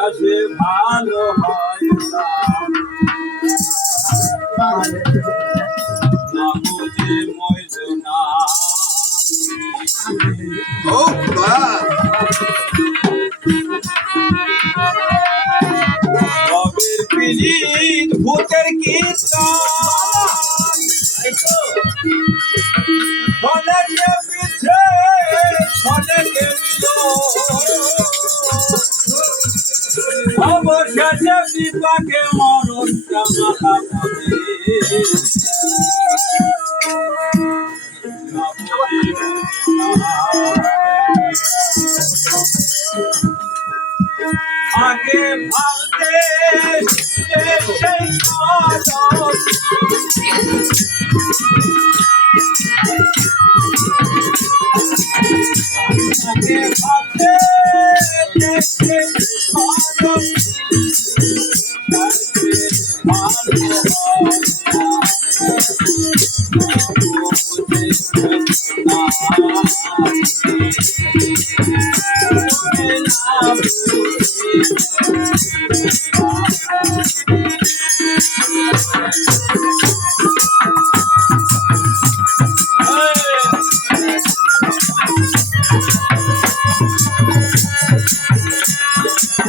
আসে ভালো হয় না বুঝে ময়না ও বাহ রবের পিলিত ভূতের কিস্তা অনেকে পিছে অনেকে অবশেষে বিপাকে মরণ জামালা আগে ভাবতে সেই আগে ভাবতে